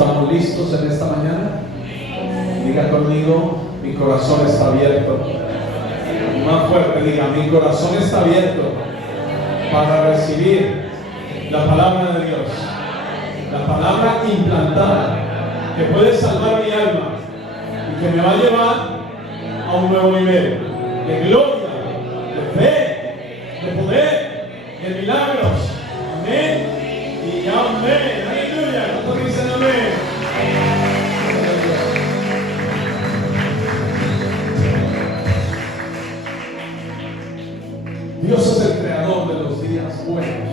¿Estamos listos en esta mañana? Diga conmigo, mi corazón está abierto. Más fuerte, diga, mi corazón está abierto para recibir la palabra de Dios, la palabra implantada que puede salvar mi alma y que me va a llevar a un nuevo nivel de gloria, de fe, de poder, de milagros. Amén y amén. Aleluya. ¿Cuántos dicen amén? Dios es el creador de los días buenos.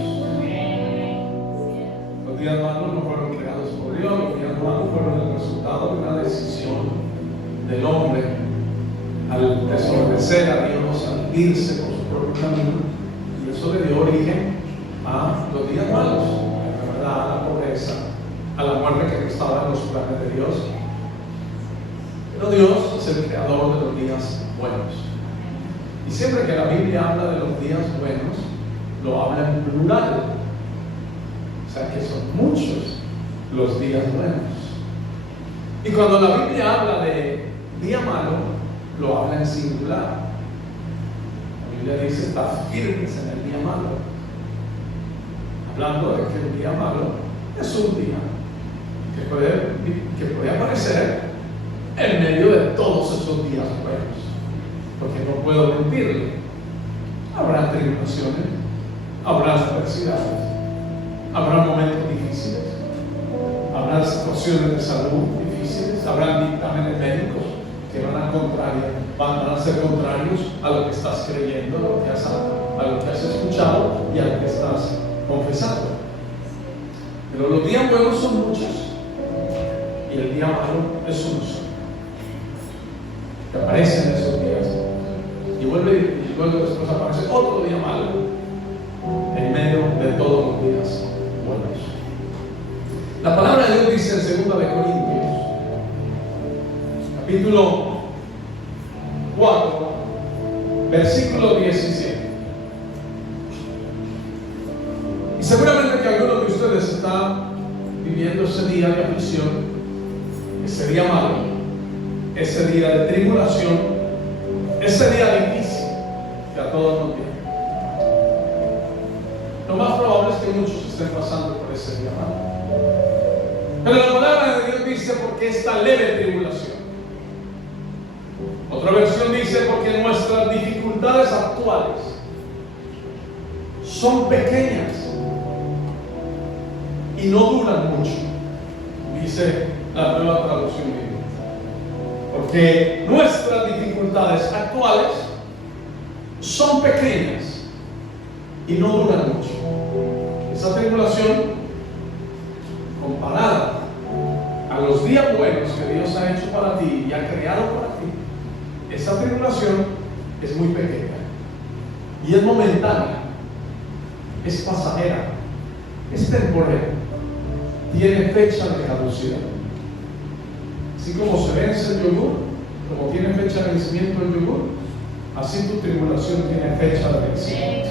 Los días malos no fueron creados por Dios, los días malos fueron el resultado de una decisión del hombre al desobedecer a Dios, al irse por su propio camino, y eso le dio origen a los días malos, a la enfermedad, a la pobreza, a la muerte que no estaba en los planes de Dios. Pero Dios es el creador de los días buenos. Y siempre que la Biblia habla de los días buenos, lo habla en plural. O sea que son muchos los días buenos. Y cuando la Biblia habla de día malo, lo habla en singular. La Biblia dice: está firmes en el día malo. Hablando de que el día malo es un día que puede aparecer en medio de todos esos días buenos. Porque no puedo mentirle. Habrá tribulaciones, habrá adversidades, habrá momentos difíciles, habrá situaciones de salud difíciles, habrá dictámenes médicos que van a ser contrarios a lo que estás creyendo, a lo que has escuchado y a lo que estás confesando. Pero los días buenos son muchos y el día malo es uno solo, que aparecen esos días y luego después aparece otro día malo en medio de todos los días buenos. La palabra de Dios dice en 2 de Corintios capítulo 4 versículo 17, y seguramente que algunos de ustedes están viviendo ese día de aflicción, ese día malo, ese día de tribulación, ese día difícil que a todos nos viene. Lo más probable es que muchos estén pasando por ese día malo. Pero la palabra de Dios dice: porque esta leve tribulación. Otra versión dice: porque nuestras dificultades actuales son pequeñas y no duran mucho, dice la Nueva Traducción Bíblica. Porque nuestras dificultades actuales son pequeñas y no duran mucho. Esa tribulación, comparada a los días buenos que Dios ha hecho para ti y ha creado para ti, esa tribulación es muy pequeña y es momentánea, es pasajera, es temporal, tiene fecha de caducidad. Así como se vence el yogur, como tiene fecha de vencimiento el yogur, así tu tribulación tiene fecha de vencimiento.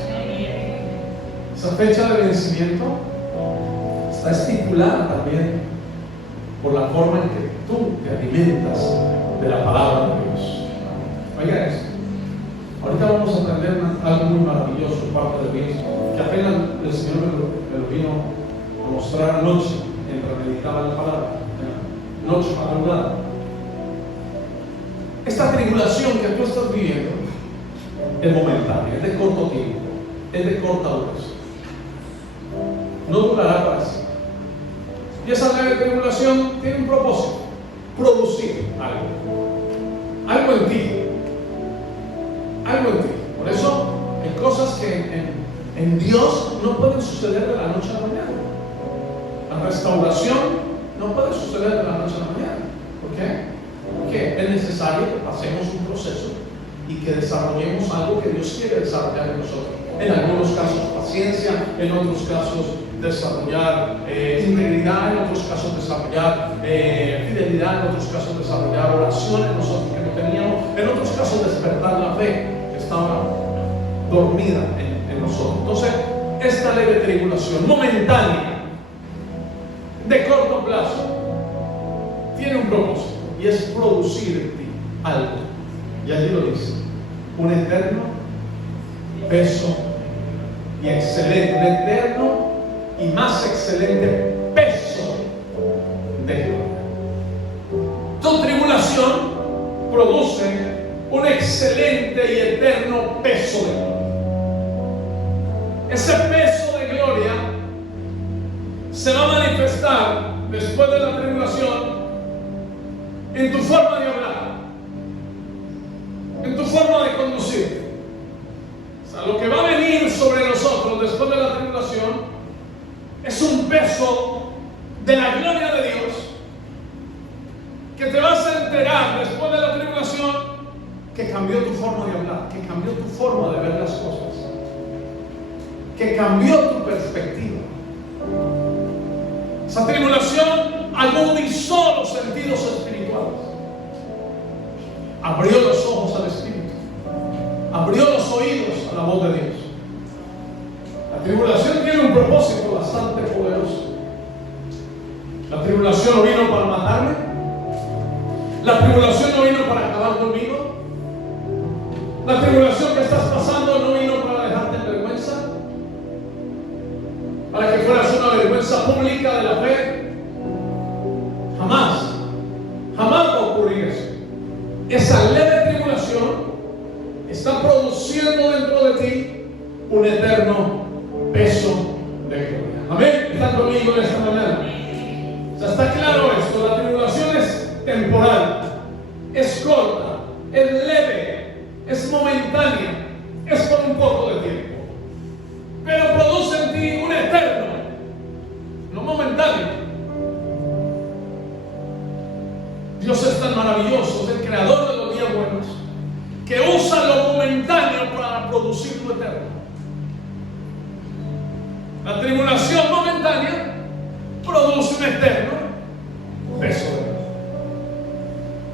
Esa fecha de vencimiento está estipulada también por la forma en que tú te alimentas de la palabra de Dios. Oiga esto. Ahorita vamos a aprender algo muy maravilloso, parte de Dios, que apenas el Señor me lo vino a mostrar anoche mientras meditaba la palabra. Noche madrugada. Esta tribulación que tú estás viviendo es momentánea, es de corto tiempo, es de corta duración. No durará para siempre. Y esa leve tribulación tiene un propósito: producir algo en ti, algo en ti. Por eso hay cosas que en Dios no pueden suceder de la noche a la mañana. La restauración no puede suceder de la noche a la mañana. ¿Por qué? Porque es necesario que pasemos un proceso y que desarrollemos algo que Dios quiere desarrollar en nosotros. En algunos casos paciencia, en otros casos desarrollar integridad, en otros casos desarrollar fidelidad, en otros casos desarrollar oración en nosotros que no teníamos, en otros casos despertar la fe que estaba dormida en nosotros. Entonces, esta leve tribulación momentánea, de corto plazo, tiene un propósito y es producir en ti algo. Y allí lo dice: un eterno peso y excelente, un eterno y más excelente peso de gloria. Tu tribulación produce un excelente y eterno peso de gloria. Ese peso de gloria se va a manifestar después de la tribulación en tu forma de hablar, en tu forma de conducir. O sea, lo que va a venir sobre nosotros después de la tribulación es un peso de la gloria de Dios que te vas a enterar después de la tribulación, que cambió tu forma de hablar, que cambió tu forma de ver las cosas, que cambió tu perspectiva. Esa tribulación agudizó los sentidos espirituales, abrió los ojos al Espíritu, abrió los oídos a la voz de Dios. La tribulación tiene un propósito bastante poderoso. La tribulación no vino para matarme, la tribulación no vino para acabar conmigo, la tribulación que estás pasando no vino para dejarte en vergüenza, para que fueras una vergüenza pública de la fe. Jamás, jamás va a ocurrir eso. Esa leve tribulación está produciendo dentro de ti un eterno peso de gloria. Amén. ¿Están conmigo en esta mañana? O sea, está claro esto. La tribulación es temporal, es corta, es leve, es momentánea, es por un poco de tiempo, pero produce en ti un eterno, no momentáneo. Dios es tan maravilloso, es el creador de los días buenos, que usa lo momentáneo para producir lo eterno. La tribulación momentánea produce un eterno peso de Dios.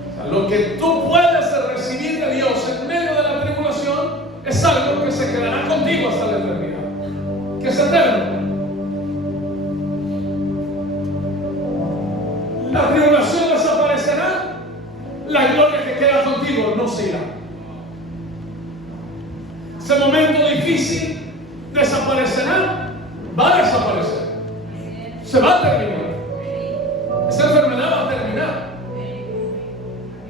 O sea, lo que tú puedes recibir de Dios en medio de la tribulación es algo que se quedará contigo hasta la eternidad, que es eterno. La tribulación desaparecerá, la gloria que queda contigo no se irá. Ese momento difícil desaparecerá, va a desaparecer, se va a terminar. Esa enfermedad va a terminar.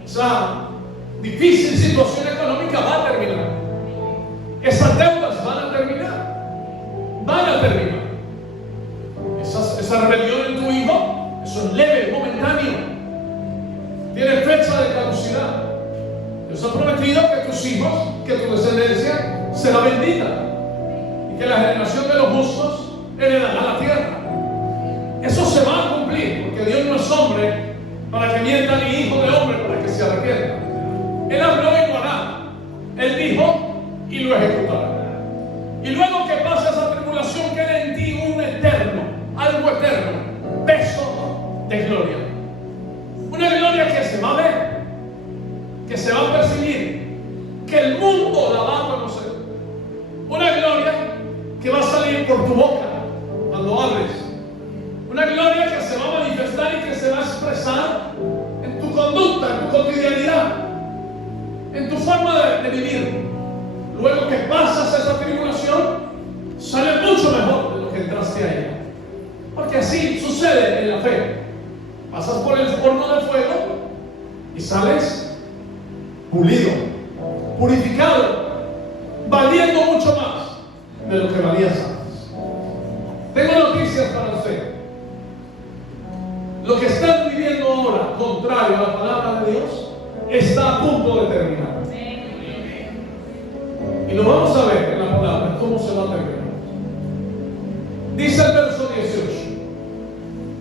Esa difícil situación económica va a terminar. Esas deudas van a terminar. Van a terminar. Esa rebelión en tu hijo, eso es leve, momentáneo. Tiene fecha de caducidad. Dios ha prometido que tus hijos, que tu descendencia será bendita y que la generación de los justos heredará la tierra. Eso se va a cumplir, porque Dios no es hombre para que mienta, ni hijo de hombre para que se arrepienta. Él habló y lo hará. Él dijo y lo ejecutará. Y luego que pasa esa tribulación, queda en ti un eterno, algo eterno, peso de gloria. Una gloria que se va a ver, que se va a percibir, que el mundo la va a conocer. Una gloria que va a salir por tu boca cuando hables. Una gloria que se va a manifestar y que se va a expresar en tu conducta, en tu cotidianidad, en tu forma de vivir. Luego que pasas esa tribulación, sales mucho mejor de lo que entraste a ella. Porque así sucede en la fe. Pasas por el horno de fuego y sales pulido, purificado, valiendo mucho más de lo que valías antes. Tengo noticias para usted. Lo que están viviendo ahora, contrario a la palabra de Dios, está a punto de terminar. Y lo vamos a ver en la palabra, cómo se va a terminar. Dice el verso 18: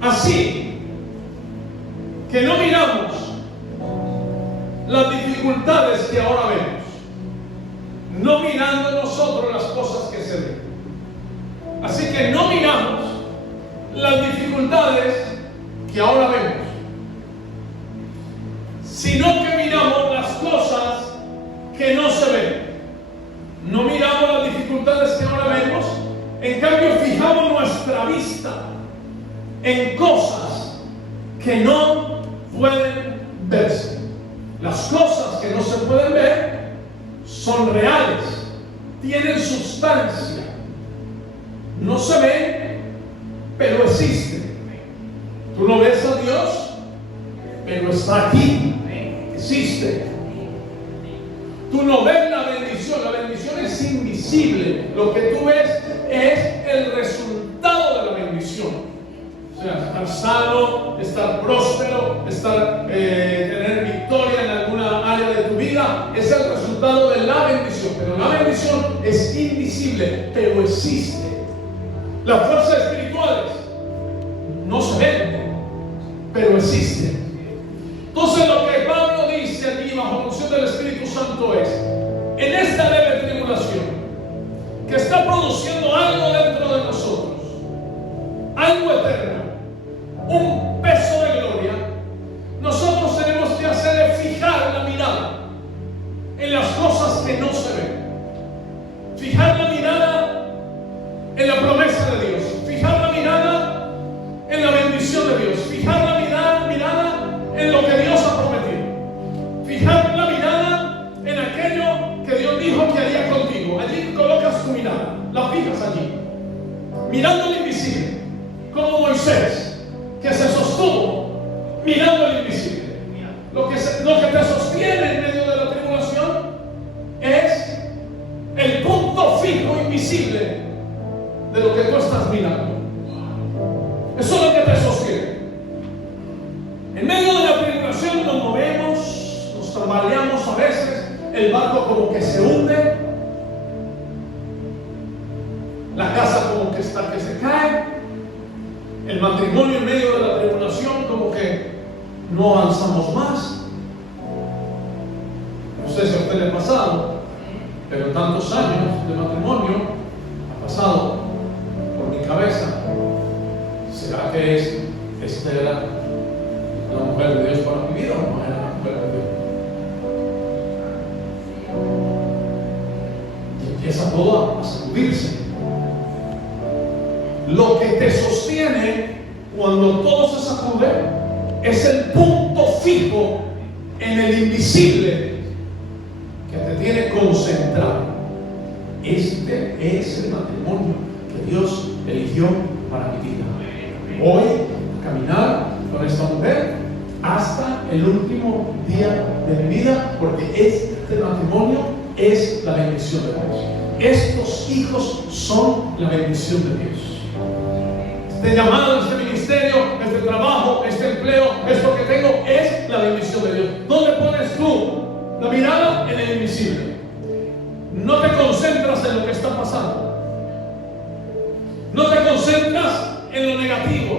así que no miramos las dificultades que ahora vemos, no mirando nosotros las cosas que se ven. Así que no miramos las dificultades que ahora vemos, sino que miramos las cosas que no se ven. No miramos las dificultades que ahora vemos, en cambio fijamos nuestra vista en cosas que no pueden verse. Las cosas que no se pueden ver son reales, tienen sustancia. No se ven, pero existen. Tú no ves a Dios, pero está aquí, existe. Tú no ves la bendición es invisible. Lo que tú ves es el resultado de la bendición. O sea, estar sano, estar próspero, tener victoria en alguna área de tu vida, es el resultado de la bendición. Pero la bendición es invisible, pero existe. Las fuerzas espirituales no se ven, pero existen. Entonces lo que Pablo dice aquí bajo unción del Espíritu Santo es: en esta leve tribulación que está produciendo algo dentro de nosotros, algo eterno, un peso de gloria, nosotros tenemos que hacer fijar la mirada en las cosas que no se ven, fijar la mirada en la promesa de Dios, fijar la mirada en la bendición de Dios, fijar la mirada en lo que Dios ha prometido, fijar la mirada en aquello que Dios dijo que haría contigo. Allí colocas tu mirada, la fijas allí, mirando lo invisible, como Moisés, que se sostuvo mirando lo invisible. Lo que te sostiene en medio de la tribulación es el punto fijo invisible de lo que tú estás mirando. Eso es lo que te sostiene. En medio de la tribulación nos movemos, nos tambaleamos a veces, el barco como que se hunde, la casa como que está que se cae, el matrimonio en medio de la tribulación como que no avanzamos más. No sé si a usted le ha pasado, pero tantos años de matrimonio ha pasado por mi cabeza. ¿Será que esta era la mujer de Dios para mi vida o no era la mujer de Dios? Y empieza todo a sacudirse. Lo que te sostiene cuando todo se sacude es el punto fijo en el invisible que te tiene concentrado. Este es el matrimonio que Dios eligió para mi vida. Hoy caminar con esta mujer hasta el último día de mi vida, porque este matrimonio es la bendición de Dios. Estos hijos son la bendición de Dios. Este llamado, este ministerio, este trabajo, este empleo, esto que tengo es la bendición de Dios. ¿Dónde pones tú la mirada? En el invisible. No te concentras en lo que está pasando. No te concentras en lo negativo.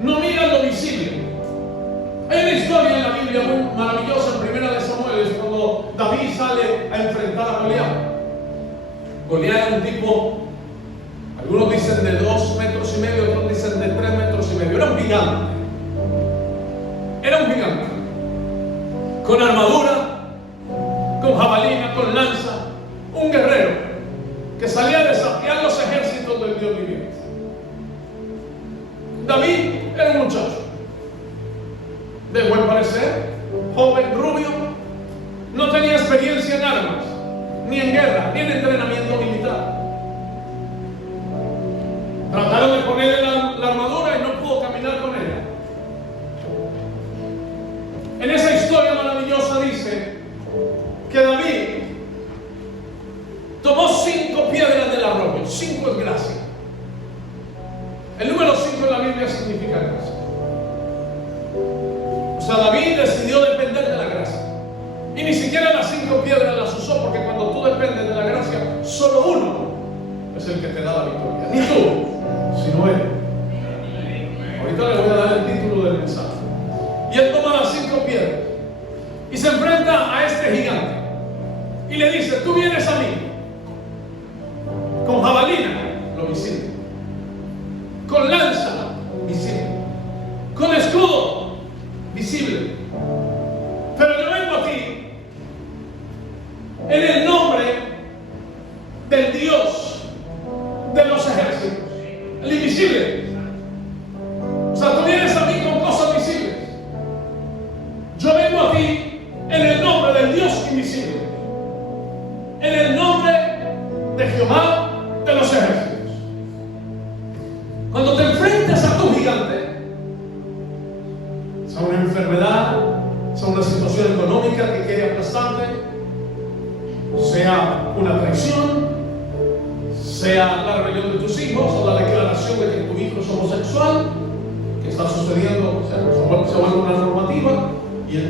No miras lo visible. Hay una historia en la Biblia muy maravillosa en Primera de Samuel, es cuando David sale a enfrentar a Goliat. Goliat era un tipo, algunos dicen de 2 metros y medio, otros dicen de 3 metros y medio. Era un gigante. Era un gigante. Con armadura, con jabalina, con lanza. Un guerrero que salía a desafiar los ejércitos del Dios viviente. David era un muchacho de buen parecer, joven, rubio, no tenía experiencia en armas, ni en guerra, ni en entrenamiento militar. Trataron de ponerle la armadura y no pudo caminar con ella. En esa historia maravillosa dice que David tomó 5 piedras del arroyo. 5 es gracia. El número 5 en la Biblia significa gracia. O sea, David decidió depender de la gracia. Y ni siquiera las 5 piedras las usó, porque cuando tú dependes de la gracia, solo uno es el que te da la victoria. Ni tú, sino él. Ahorita le voy a dar el título del mensaje. Y él toma las 5 piedras y se enfrenta a este gigante y le dice: tú vienes a mí con jabalina, lo visible, con lanza, visible, con escudo, visible, pero yo vengo a ti en el nombre del Dios de los ejércitos, el invisible, Cuando te enfrentes a tu gigante, sea una enfermedad, sea una situación económica que quiere aplastarte, sea una traición, sea la rebelión de tus hijos o la declaración de que tu hijo es homosexual, que está sucediendo, o sea, se vuelve una normativa, y es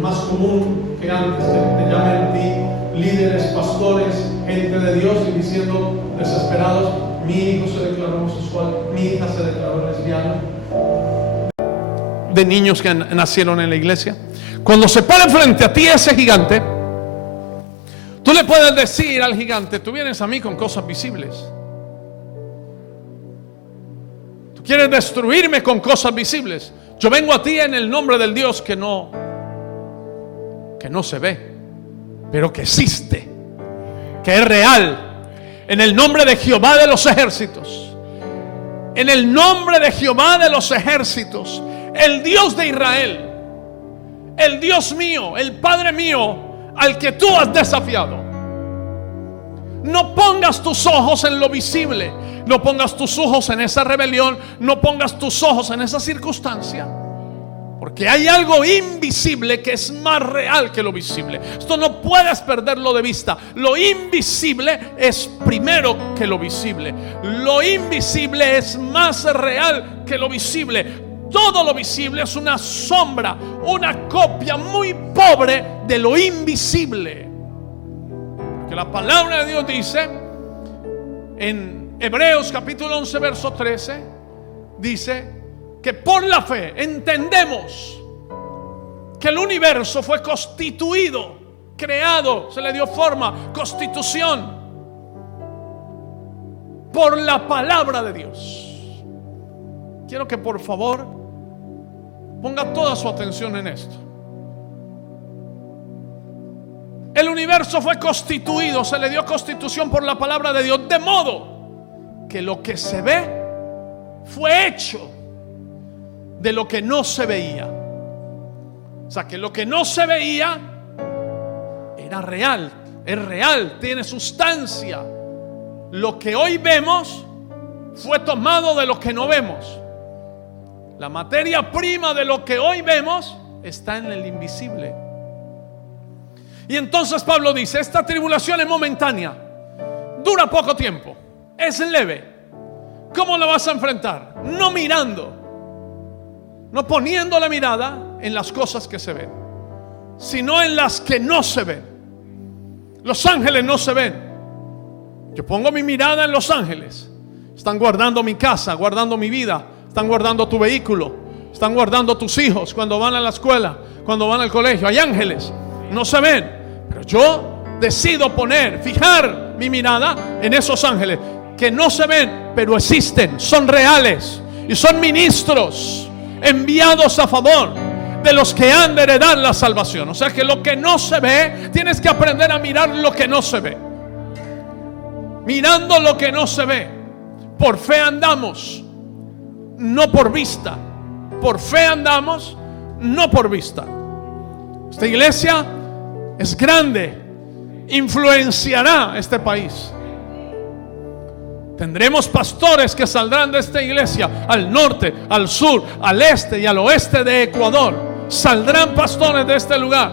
más común que antes te llamen a ti líderes, pastores, gente de Dios, y diciendo desesperados: mi hijo se declaró homosexual, mi hija se declaró lesbiana. De niños que nacieron en la iglesia. Cuando se pone frente a ti ese gigante, tú le puedes decir al gigante: tú vienes a mí con cosas visibles, tú quieres destruirme con cosas visibles. Yo vengo a ti en el nombre del Dios que no se ve, pero que existe, que es real. En el nombre de Jehová de los ejércitos, en el nombre de Jehová de los ejércitos, el Dios de Israel, el Dios mío, el Padre mío, al que tú has desafiado. No pongas tus ojos en lo visible, no pongas tus ojos en esa rebelión, no pongas tus ojos en esa circunstancia, porque hay algo invisible que es más real que lo visible. Esto no puedes perderlo de vista. Lo invisible es primero que lo visible. Lo invisible es más real que lo visible. Todo lo visible es una sombra, una copia muy pobre de lo invisible. Que la palabra de Dios dice en Hebreos capítulo 11 verso 13, dice que por la fe entendemos que el universo fue constituido, creado, se le dio forma, constitución, por la palabra de Dios. Quiero que por favor ponga toda su atención en esto. El universo fue constituido, se le dio constitución por la palabra de Dios, de modo que lo que se ve fue hecho de lo que no se veía. O sea, que lo que no se veía era real, es real, tiene sustancia. Lo que hoy vemos fue tomado de lo que no vemos. La materia prima de lo que hoy vemos está en el invisible. Y entonces Pablo dice: esta tribulación es momentánea, dura poco tiempo, es leve. ¿Cómo la vas a enfrentar? No mirando, no poniendo la mirada en las cosas que se ven, sino en las que no se ven. Los ángeles no se ven. Yo pongo mi mirada en los ángeles. Están guardando mi casa, guardando mi vida, están guardando tu vehículo, están guardando tus hijos cuando van a la escuela, cuando van al colegio. Hay ángeles, no se ven, pero yo decido fijar mi mirada en esos ángeles que no se ven, pero existen, son reales y son ministros enviados a favor de los que han de heredar la salvación. O sea que lo que no se ve, tienes que aprender a mirar lo que no se ve. Mirando lo que no se ve. Por fe andamos, no por vista. Por fe andamos, no por vista. Esta iglesia es grande, influenciará este país. Tendremos pastores que saldrán de esta iglesia al norte, al sur, al este y al oeste de Ecuador. Saldrán pastores de este lugar,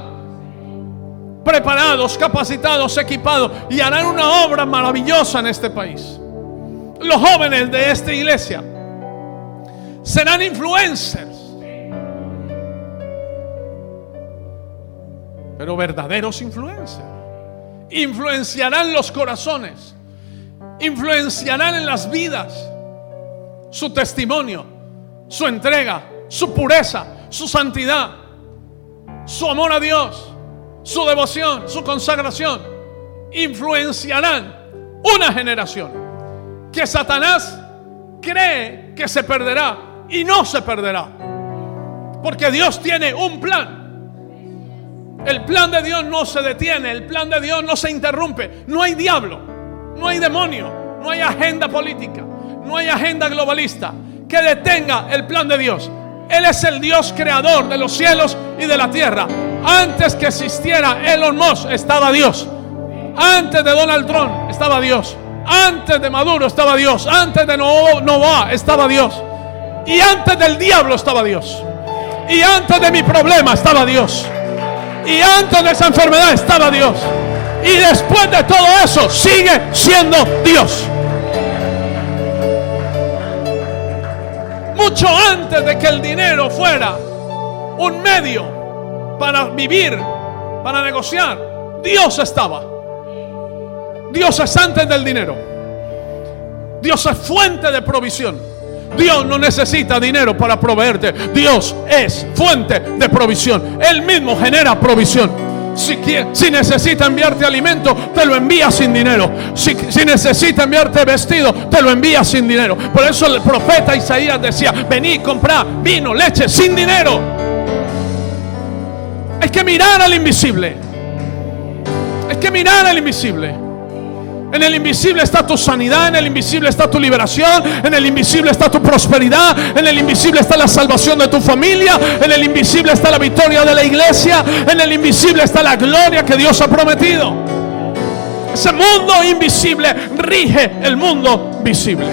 preparados, capacitados, equipados, y harán una obra maravillosa en este país. Los jóvenes de esta iglesia serán influencers, pero verdaderos influencers. Influenciarán los corazones, influenciarán en las vidas. Su testimonio, su entrega, su pureza, su santidad, su amor a Dios, su devoción, su consagración, influenciarán una generación que Satanás cree que se perderá, y no se perderá, porque Dios tiene un plan. El plan de Dios no se detiene, el plan de Dios no se interrumpe. No hay diablo, no hay demonio, no hay agenda política, no hay agenda globalista que detenga el plan de Dios. Él es el Dios creador de los cielos y de la tierra. Antes que existiera Elon Musk estaba Dios. Antes de Donald Trump estaba Dios. Antes de Maduro estaba Dios. Antes de Novoa estaba Dios. Y antes del diablo estaba Dios. Y antes de mi problema estaba Dios. Y antes de esa enfermedad estaba Dios. Y después de todo eso sigue siendo Dios. Mucho antes de que el dinero fuera un medio para vivir, para negociar, Dios estaba. Dios es antes del dinero. Dios es fuente de provisión. Dios no necesita dinero para proveerte. Dios es fuente de provisión. Él mismo genera provisión. Si necesita enviarte alimento, te lo envía sin dinero. Si necesita enviarte vestido, te lo envía sin dinero. Por eso el profeta Isaías decía: vení, comprá vino, leche, sin dinero. Hay que mirar al invisible. Hay que mirar al invisible. En el invisible está tu sanidad, en el invisible está tu liberación, en el invisible está tu prosperidad, en el invisible está la salvación de tu familia, en el invisible está la victoria de la iglesia, en el invisible está la gloria que Dios ha prometido. Ese mundo invisible rige el mundo visible.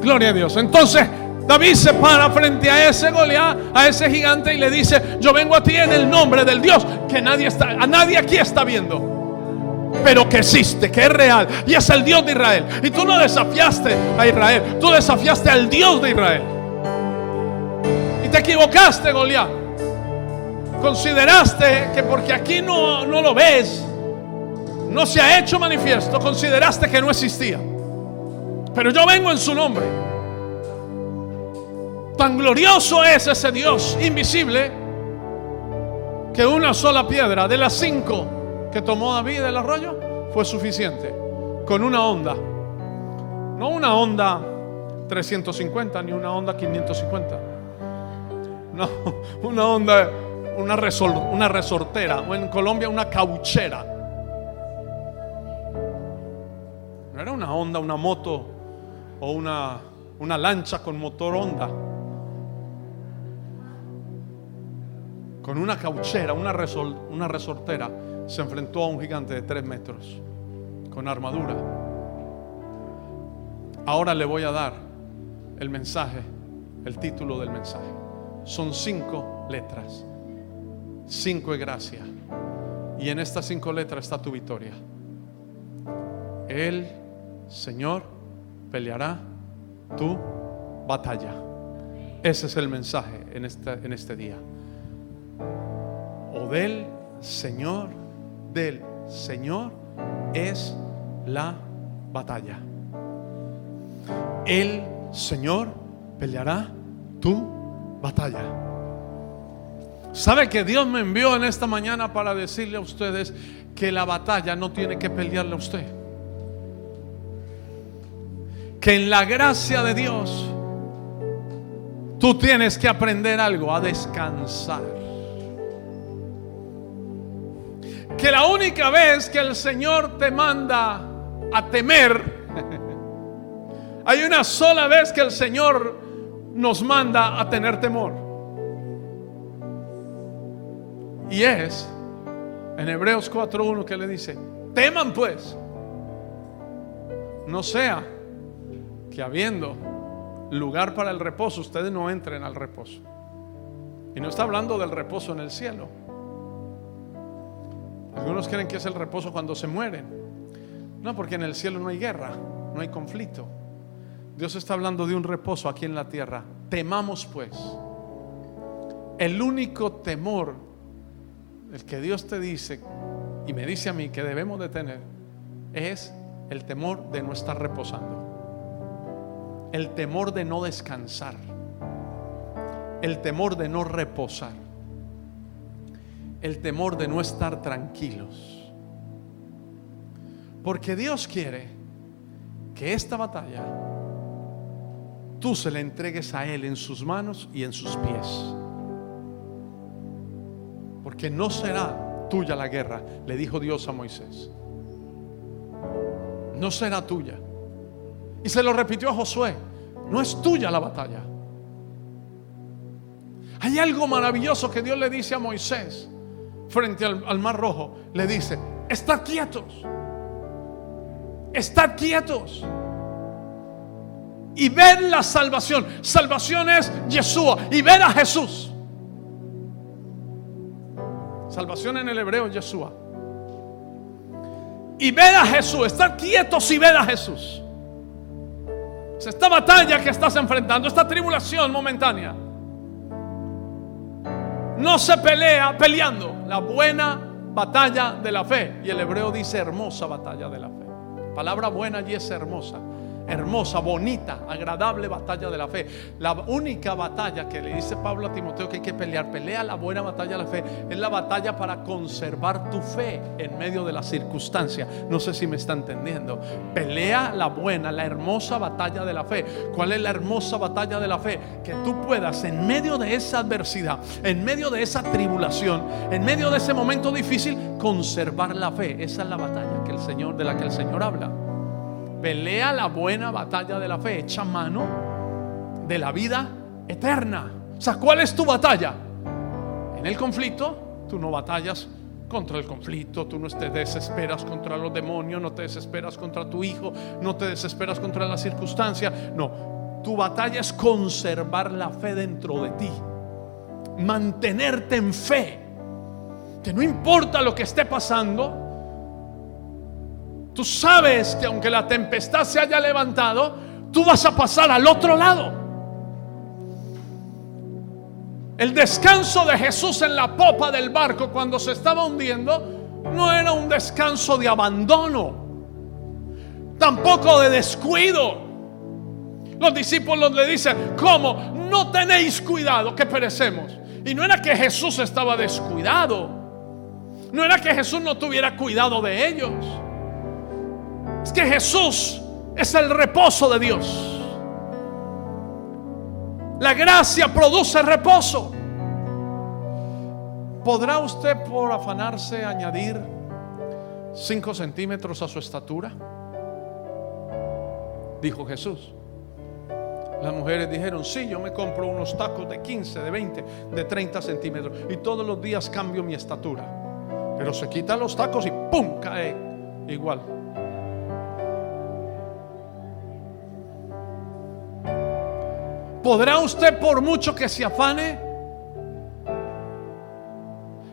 Gloria a Dios. Entonces David se para frente a ese Goliat, a ese gigante, y le dice: yo vengo a ti en el nombre del Dios que a nadie aquí está viendo, pero que existe, que es real, y es el Dios de Israel. Y tú no desafiaste a Israel, tú desafiaste al Dios de Israel. Y te equivocaste, Goliat. Consideraste que porque aquí no lo ves, no se ha hecho manifiesto, consideraste que no existía. Pero yo vengo en su nombre. Tan glorioso es ese Dios invisible que una sola piedra de las 5 que tomó David del arroyo fue suficiente. Con una onda, no una onda 350 ni una onda 550, no, una onda, una resortera, o en Colombia una cauchera. No era una onda, una moto o una lancha con motor Honda. Con una cauchera, una resortera, se enfrentó a un gigante de 3 metros con armadura. Ahora le voy a dar el mensaje, el título del mensaje. Son 5 letras. 5 es gracia. Y en estas 5 letras está tu victoria. El Señor peleará tu batalla. Ese es el mensaje en este día. O del Señor es la batalla. El Señor peleará tu batalla. ¿Sabe que Dios me envió en esta mañana para decirle a ustedes que la batalla no tiene que pelearle a usted? Que en la gracia de Dios tú tienes que aprender algo: a descansar. Que la única vez que el Señor te manda a temer, hay una sola vez que el Señor nos manda a tener temor, y es en Hebreos 4:1, que le dice: teman pues, no sea que habiendo lugar para el reposo, ustedes no entren al reposo. Y no está hablando del reposo en el cielo. Algunos creen que es el reposo cuando se mueren. No, porque en el cielo no hay guerra, no hay conflicto. Dios está hablando de un reposo aquí en la tierra. Temamos pues. El único temor, el que Dios te dice y me dice a mí que debemos de tener, es el temor de no estar reposando, el temor de no descansar, el temor de no reposar, el temor de no estar tranquilos. Porque Dios quiere que esta batalla tú se la entregues a Él en sus manos y en sus pies. Porque no será tuya la guerra, le dijo Dios a Moisés. No será tuya. Y se lo repitió a Josué: no es tuya la batalla. Hay algo maravilloso que Dios le dice a Moisés frente al mar rojo. Le dice: estad quietos. Estar quietos y ver la salvación. Salvación es Yeshua, y ver a Jesús. Salvación en el hebreo es Yeshua. Y ver a Jesús, estar quietos y ver a Jesús. Esta batalla que estás enfrentando, esta tribulación momentánea, no se pelea peleando la buena batalla de la fe. Y el hebreo dice hermosa batalla de la fe. Palabra buena allí es hermosa. Hermosa, bonita, agradable batalla de la fe. La única batalla que le dice Pablo a Timoteo que hay que pelear, pelea la buena batalla de la fe, es la batalla para conservar tu fe en medio de la circunstancia. No sé si me está entendiendo. Pelea la buena, la hermosa batalla de la fe. ¿Cuál es la hermosa batalla de la fe? Que tú puedas en medio de esa adversidad, en medio de esa tribulación, en medio de ese momento difícil, conservar la fe. Esa es la batalla que de la que el Señor habla. Pelea la buena batalla de la fe. Echa mano de la vida eterna. O sea, ¿cuál es tu batalla? En el conflicto, tú no batallas contra el conflicto. Tú no te desesperas contra los demonios. No te desesperas contra tu hijo. No te desesperas contra la circunstancia. No, tu batalla es conservar la fe dentro de ti. Mantenerte en fe. Que no importa lo que esté pasando, tú sabes que aunque la tempestad se haya levantado, tú vas a pasar al otro lado. El descanso de Jesús en la popa del barco cuando se estaba hundiendo no era un descanso de abandono, tampoco de descuido. Los discípulos le dicen: ¿cómo? No tenéis cuidado que perecemos. Y no era que Jesús estaba descuidado, no era que Jesús no tuviera cuidado de ellos. Es que Jesús es el reposo de Dios. La gracia produce reposo. ¿Podrá usted por afanarse añadir 5 centímetros a su estatura? Dijo Jesús. Las mujeres dijeron: sí, yo me compro unos tacos de 15, de 20, de 30 centímetros y todos los días cambio mi estatura. Pero se quitan los tacos y ¡pum! Cae igual. ¿Podrá usted, por mucho que se afane,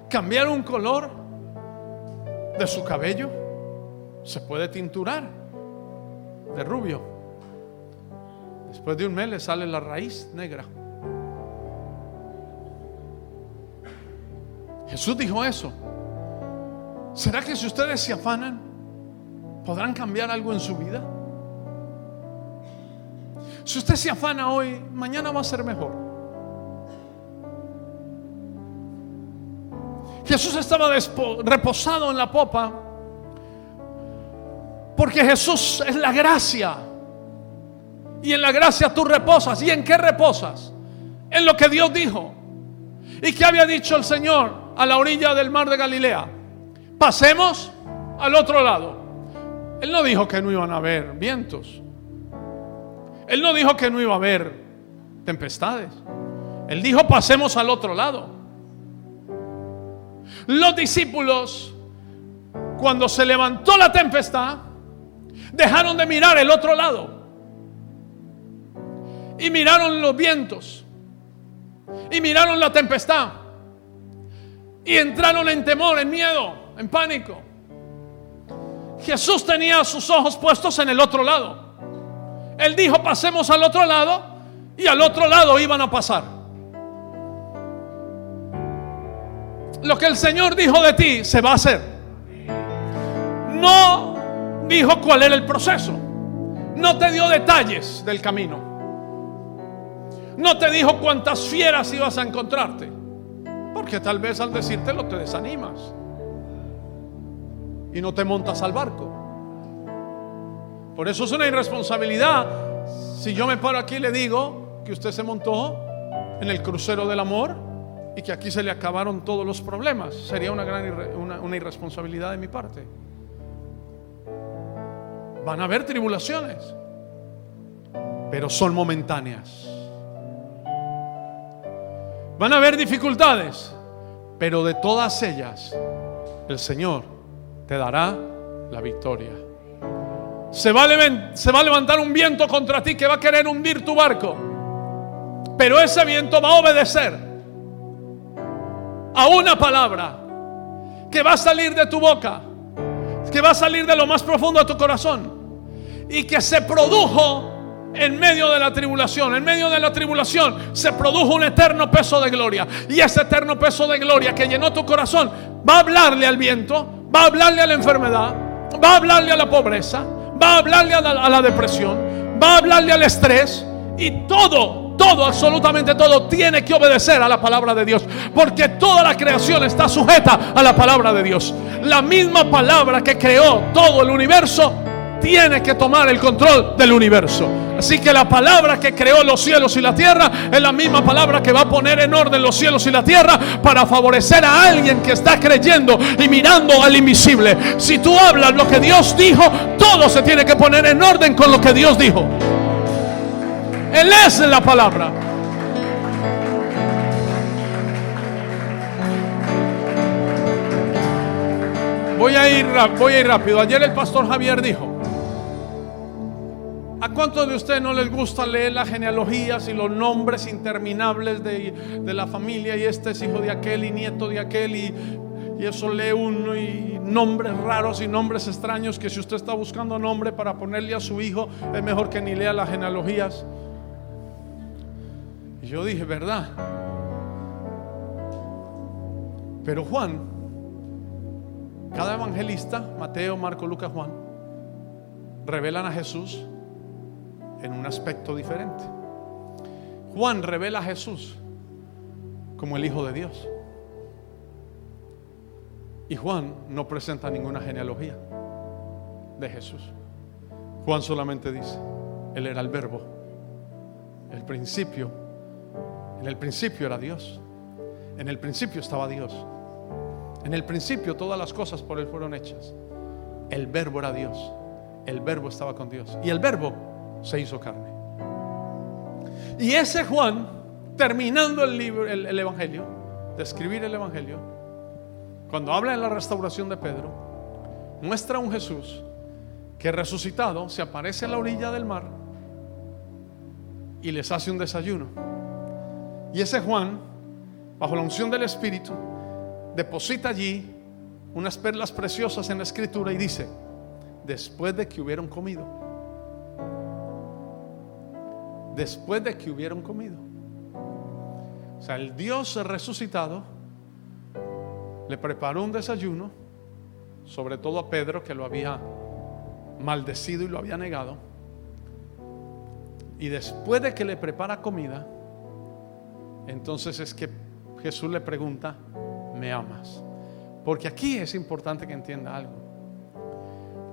cambiar un color de su cabello? Se puede tinturar de rubio. Después de un mes le sale la raíz negra. Jesús dijo eso. ¿Será que si ustedes se afanan, podrán cambiar algo en su vida? Si usted se afana hoy, mañana va a ser mejor. Jesús estaba reposado en la popa porque Jesús es la gracia. Y en la gracia tú reposas. ¿Y en qué reposas? En lo que Dios dijo. ¿Y qué había dicho el Señor a la orilla del mar de Galilea? Pasemos al otro lado. Él no dijo que no iban a haber vientos. Él no dijo que no iba a haber tempestades. Él dijo: pasemos al otro lado. Los discípulos, cuando se levantó la tempestad, dejaron de mirar el otro lado y miraron los vientos y miraron la tempestad y entraron en temor, en miedo, en pánico. Jesús tenía sus ojos puestos en el otro lado. Él dijo: pasemos al otro lado, y al otro lado iban a pasar. Lo que el Señor dijo de ti se va a hacer. No dijo cuál era el proceso. No te dio detalles del camino. No te dijo cuántas fieras ibas a encontrarte, porque tal vez al decírtelo te desanimas y no te montas al barco. Por eso es una irresponsabilidad si yo me paro aquí y le digo que usted se montó en el crucero del amor y que aquí se le acabaron todos los problemas. Sería una irresponsabilidad de mi parte. Van a haber tribulaciones, pero son momentáneas. Van a haber dificultades, pero de todas ellas el Señor te dará la victoria. Se va a levantar un viento contra ti que va a querer hundir tu barco. Pero ese viento va a obedecer a una palabra que va a salir de tu boca, que va a salir de lo más profundo de tu corazón, y que se produjo en medio de la tribulación. En medio de la tribulación se produjo un eterno peso de gloria. Y ese eterno peso de gloria que llenó tu corazón va a hablarle al viento, va a hablarle a la enfermedad, va a hablarle a la pobreza, va a hablarle a la depresión, va a hablarle al estrés. Y todo, absolutamente todo tiene que obedecer a la palabra de Dios, porque toda la creación está sujeta a la palabra de Dios. La misma palabra que creó todo el universo tiene que tomar el control del universo. Así que la palabra que creó los cielos y la tierra es la misma palabra que va a poner en orden los cielos y la tierra para favorecer a alguien que está creyendo y mirando al invisible. Si tú hablas lo que Dios dijo, todo se tiene que poner en orden con lo que Dios dijo. Él es la palabra. Voy a ir rápido. Ayer el pastor Javier dijo: ¿a cuántos de ustedes no les gusta leer las genealogías y los nombres interminables de la familia? Y este es hijo de aquel y nieto de aquel, y eso lee uno, y nombres raros y nombres extraños que si usted está buscando nombre para ponerle a su hijo, es mejor que ni lea las genealogías. Y yo dije, ¿verdad? Pero Juan, cada evangelista, Mateo, Marco, Lucas, Juan, revelan a Jesús en un aspecto diferente. Juan revela a Jesús como el Hijo de Dios, y Juan no presenta ninguna genealogía de Jesús. Juan solamente dice: Él era el Verbo, el principio. En el principio era Dios. En el principio estaba Dios. En el principio todas las cosas por Él fueron hechas. El Verbo era Dios. El Verbo estaba con Dios. Y el Verbo se hizo carne. Y ese Juan, terminando el libro, el Evangelio, de escribir el Evangelio, cuando habla de la restauración de Pedro, muestra a un Jesús que resucitado se aparece a la orilla del mar y les hace un desayuno. Y ese Juan, bajo la unción del Espíritu, deposita allí unas perlas preciosas en la Escritura y dice: después de que hubieron comido. Después de que hubieron comido. O sea, el Dios resucitado le preparó un desayuno, sobre todo a Pedro, que lo había maldecido y lo había negado. Y después de que le prepara comida, entonces es que Jesús le pregunta: ¿me amas? Porque aquí es importante que entienda algo.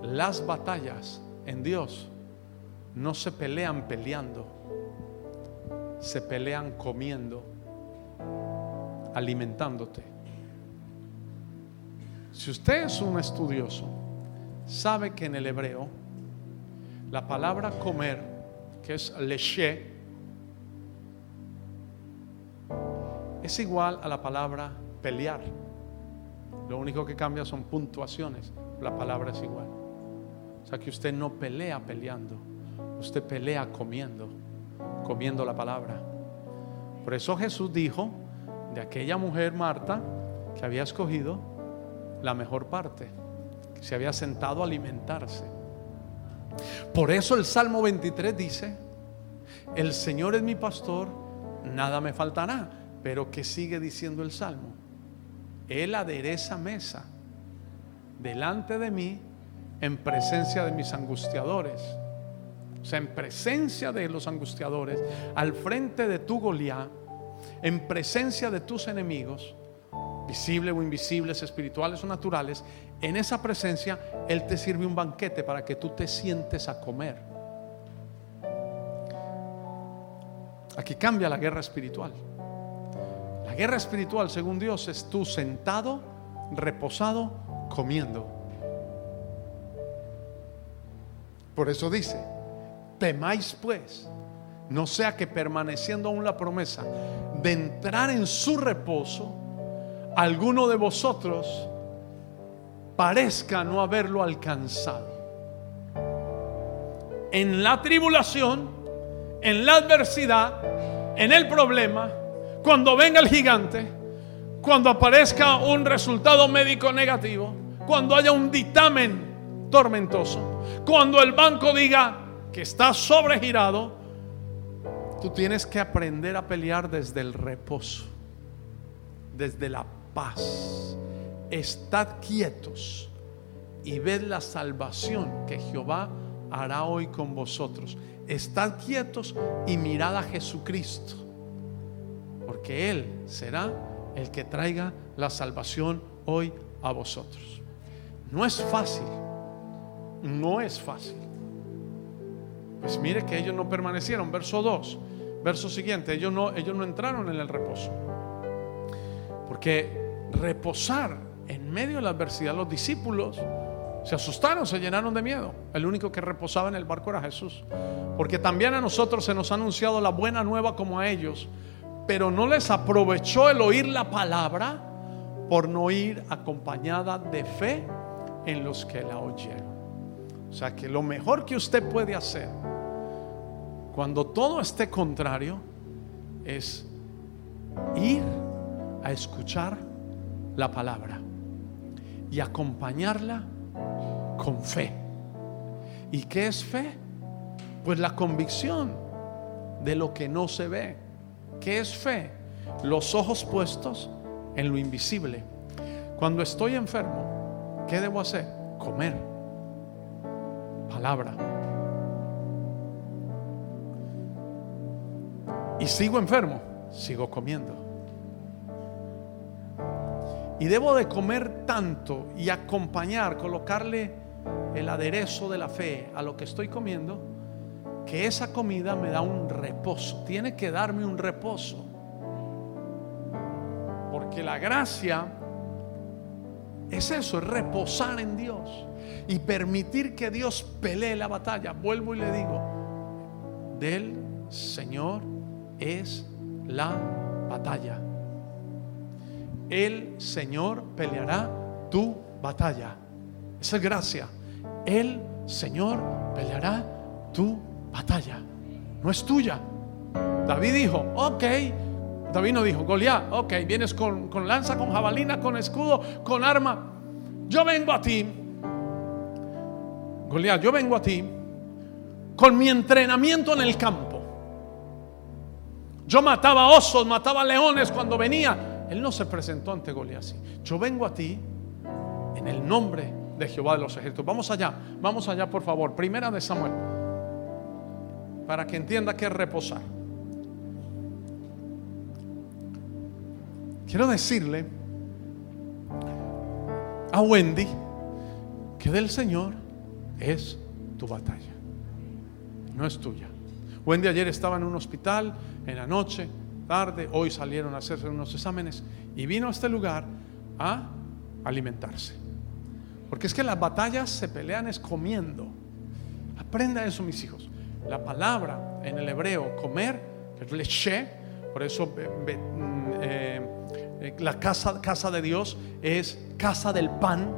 Las batallas en Dios no se pelean peleando, se pelean comiendo, alimentándote. Si usted es un estudioso, sabe que en el hebreo la palabra comer, que es leché, es igual a la palabra pelear. Lo único que cambia son puntuaciones. La palabra es igual. O sea que usted no pelea peleando, usted pelea comiendo la palabra. Por eso Jesús dijo de aquella mujer Marta, que había escogido la mejor parte, que se había sentado a alimentarse. Por eso el Salmo 23 dice: el Señor es mi pastor, nada me faltará. Pero ¿qué sigue diciendo el Salmo? Él adereza mesa delante de mí en presencia de mis angustiadores. O sea, en presencia de los angustiadores, al frente de tu Goliat, en presencia de tus enemigos, visibles o invisibles, espirituales o naturales. En esa presencia Él te sirve un banquete para que tú te sientes a comer. Aquí cambia la guerra espiritual. La guerra espiritual, según Dios, es tú sentado, reposado, comiendo. Por eso dice: temáis pues, no sea que permaneciendo aún la promesa de entrar en su reposo, alguno de vosotros parezca no haberlo alcanzado. en la tribulación, en la adversidad, en el problema, cuando venga el gigante, cuando aparezca un resultado médico negativo, cuando haya un dictamen tormentoso, cuando el banco diga que está sobregirado, tú tienes que aprender a pelear desde el reposo, desde la paz. Estad quietos y ved la salvación que Jehová hará hoy con vosotros. Estad quietos y mirad a Jesucristo, porque Él será el que traiga la salvación hoy a vosotros. No es fácil, no es fácil. Pues mire que ellos no permanecieron. Verso 2, verso siguiente, ellos no entraron en el reposo, porque reposar en medio de la adversidad, los discípulos se asustaron, se llenaron de miedo. El único que reposaba en el barco era Jesús, porque también a nosotros se nos ha anunciado la buena nueva como a ellos, pero no les aprovechó el oír la palabra por no ir acompañada de fe en los que la oyeron. O sea que lo mejor que usted puede hacer cuando todo esté contrario es ir a escuchar la palabra y acompañarla con fe. ¿Y qué es fe? Pues la convicción de lo que no se ve. ¿Qué es fe? Los ojos puestos en lo invisible. Cuando estoy enfermo, ¿qué debo hacer? Comer palabra. Y sigo enfermo, sigo comiendo. Y debo de comer tanto y acompañar, colocarle el aderezo de la fe a lo que estoy comiendo, que esa comida me da un reposo. Tiene que darme un reposo, porque la gracia es eso, es reposar en Dios y permitir que Dios pelee la batalla. Vuelvo y le digo, del Señor es la batalla. El Señor peleará tu batalla. Esa es gracia. El Señor peleará tu batalla. No es tuya. David dijo, ok. David no dijo, Goliat, ok, vienes con lanza, con jabalina, con escudo, con arma. Yo vengo a ti, Goliat, yo vengo a ti con mi entrenamiento en el campo. Yo mataba osos, mataba leones cuando venía. Él no se presentó ante Goliat así. Yo vengo a ti en el nombre de Jehová de los ejércitos. Vamos allá por favor. Primera de Samuel, para que entienda que es reposar. Quiero decirle a Wendy que del Señor es tu batalla, no es tuya. Wendy ayer estaba en un hospital en la noche, tarde, hoy salieron a hacerse unos exámenes y vino a este lugar a alimentarse. Porque es que las batallas se pelean es comiendo. Aprenda eso, mis hijos. La palabra en el hebreo comer es leche, por eso la casa de Dios es casa del pan.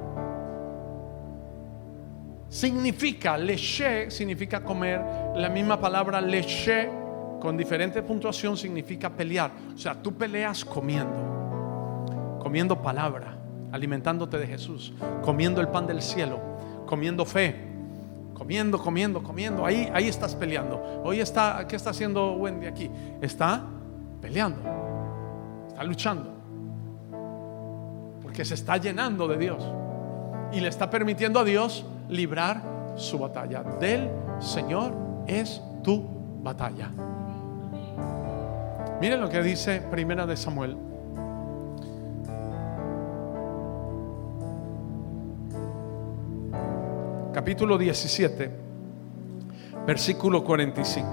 Significa leche, significa comer. La misma palabra leche con diferente puntuación significa pelear. O sea, tú peleas comiendo palabra, alimentándote de Jesús, comiendo el pan del cielo, comiendo fe, comiendo. Ahí estás peleando. Hoy ¿qué está haciendo Wendy aquí? Está peleando, está luchando, porque se está llenando de Dios y le está permitiendo a Dios librar su batalla. Del Señor es tu batalla. Miren lo que dice Primera de Samuel, capítulo 17, versículo 45.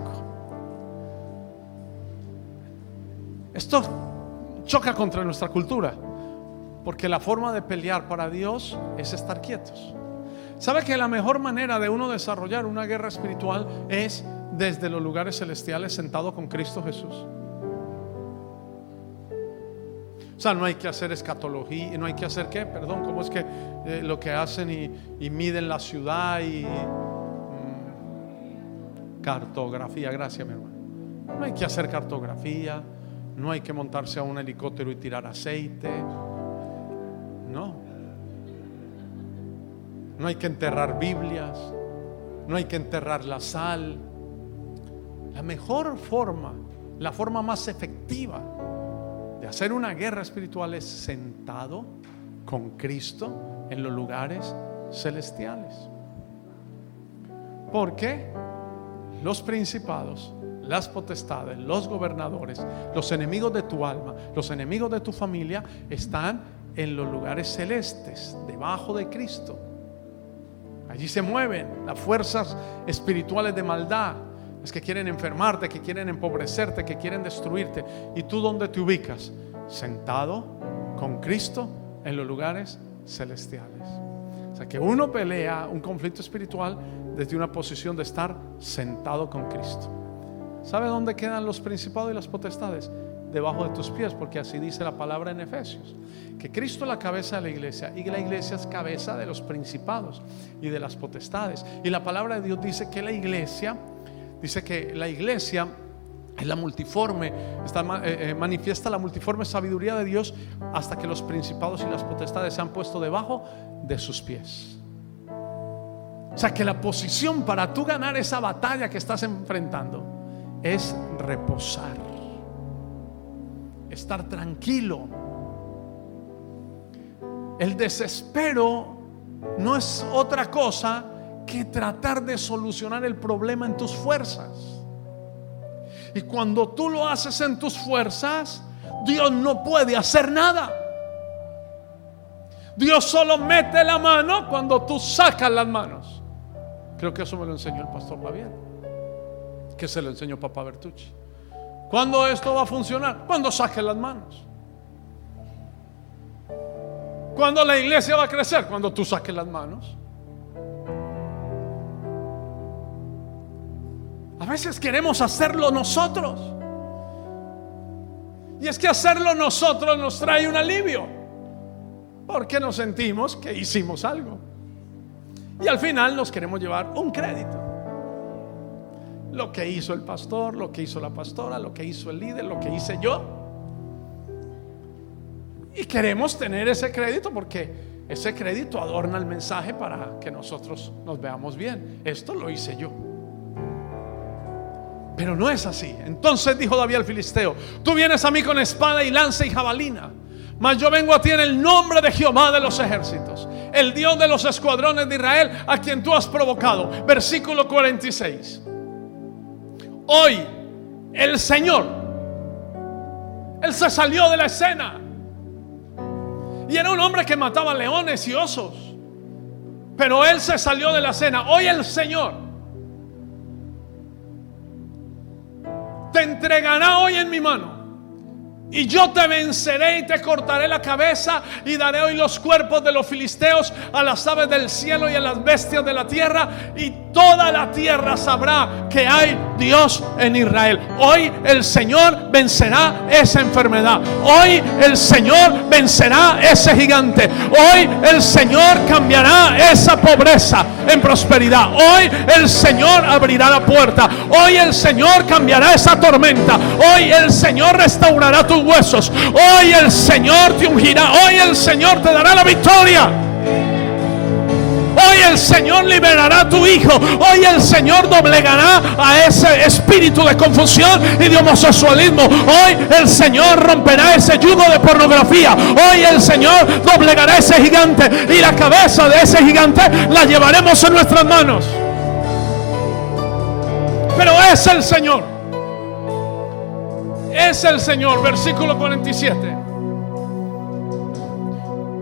Esto choca contra nuestra cultura, porque la forma de pelear para Dios es estar quietos. ¿Sabe que la mejor manera de uno desarrollar una guerra espiritual es desde los lugares celestiales, sentado con Cristo Jesús? O sea, no hay que hacer escatología, no hay que hacer ¿cómo es que lo que hacen y miden la ciudad Cartografía, gracias mi hermano. No hay que hacer cartografía, no hay que montarse a un helicóptero y tirar aceite. No. No hay que enterrar Biblias, no hay que enterrar la sal. La mejor forma, la forma más efectiva de hacer una guerra espiritual es sentado con Cristo en los lugares celestiales. Porque los principados, las potestades, los gobernadores, los enemigos de tu alma, los enemigos de tu familia están en los lugares celestes, debajo de Cristo. Allí se mueven las fuerzas espirituales de maldad, las que quieren enfermarte, que quieren empobrecerte, que quieren destruirte. ¿Y tú dónde te ubicas? Sentado con Cristo en los lugares celestiales. O sea que uno pelea un conflicto espiritual desde una posición de estar sentado con Cristo. ¿Sabe dónde quedan los principados y las potestades? Debajo de tus pies, porque así dice la palabra en Efesios, que Cristo es la cabeza de la iglesia y la iglesia es cabeza de los principados y de las potestades. Y la palabra de Dios dice que la iglesia es la multiforme, manifiesta la multiforme sabiduría de Dios hasta que los principados y las potestades se han puesto debajo de sus pies. O sea que la posición para tú ganar esa batalla que estás enfrentando es reposar, estar tranquilo. El desespero no es otra cosa que tratar de solucionar el problema en tus fuerzas. Y cuando tú lo haces en tus fuerzas, Dios no puede hacer nada. Dios solo mete la mano cuando tú sacas las manos. Creo que eso me lo enseñó el pastor Baviera, que se lo enseñó papá Bertucci. ¿Cuándo esto va a funcionar? Cuando saques las manos. ¿Cuándo la iglesia va a crecer? Cuando tú saques las manos. A veces queremos hacerlo nosotros, y es que hacerlo nosotros nos trae un alivio, porque nos sentimos que hicimos algo y al final nos queremos llevar un crédito. Lo que hizo el pastor, lo que hizo la pastora, lo que hizo el líder, lo que hice yo, y queremos tener ese crédito porque ese crédito adorna el mensaje para que nosotros nos veamos bien. Esto lo hice yo. Pero no es así. Entonces dijo David al filisteo: tú vienes a mí con espada y lanza y jabalina, mas yo vengo a ti en el nombre de Jehová de los ejércitos, el Dios de los escuadrones de Israel, a quien tú has provocado. Versículo 46. Hoy el Señor, Él se salió de la escena, y era un hombre que mataba leones y osos, pero Él se salió de la escena. Hoy el Señor te entregará hoy en mi mano, y yo te venceré y te cortaré la cabeza, y daré hoy los cuerpos de los filisteos a las aves del cielo y a las bestias de la tierra, y toda la tierra sabrá que hay Dios en Israel. Hoy el Señor vencerá esa enfermedad. Hoy el Señor vencerá ese gigante. Hoy el Señor cambiará esa pobreza en prosperidad. Hoy el Señor abrirá la puerta. Hoy el Señor cambiará esa tormenta. Hoy el Señor restaurará tus huesos. Hoy el Señor te ungirá. Hoy el Señor te dará la victoria. Hoy el Señor liberará a tu hijo. Hoy el Señor doblegará a ese espíritu de confusión y de homosexualismo. Hoy el Señor romperá ese yugo de pornografía. Hoy el Señor doblegará a ese gigante, y la cabeza de ese gigante la llevaremos en nuestras manos. Pero es el Señor. Es el Señor. Versículo 47.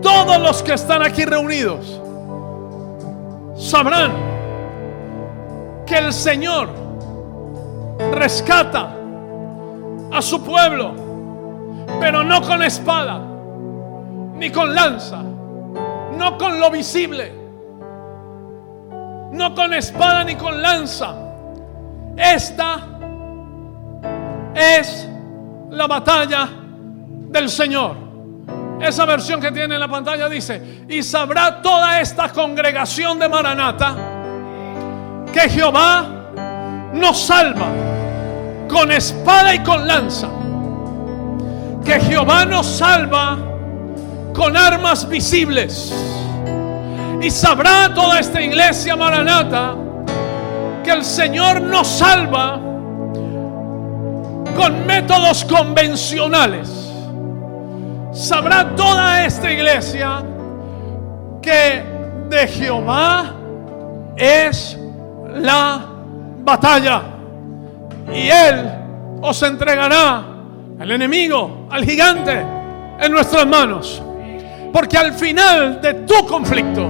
Todos los que están aquí reunidos sabrán que el Señor rescata a su pueblo, pero no con espada ni con lanza, no con lo visible, no con espada ni con lanza. Esta es la batalla del Señor. Esa versión que tiene en la pantalla dice: y sabrá toda esta congregación de Maranata que Jehová nos salva con espada y con lanza, que Jehová nos salva con armas visibles. Y sabrá toda esta iglesia Maranata que el Señor nos salva con métodos convencionales. Sabrá toda esta iglesia que de Jehová es la batalla, y Él os entregará al enemigo, al gigante, en nuestras manos. Porque al final de tu conflicto,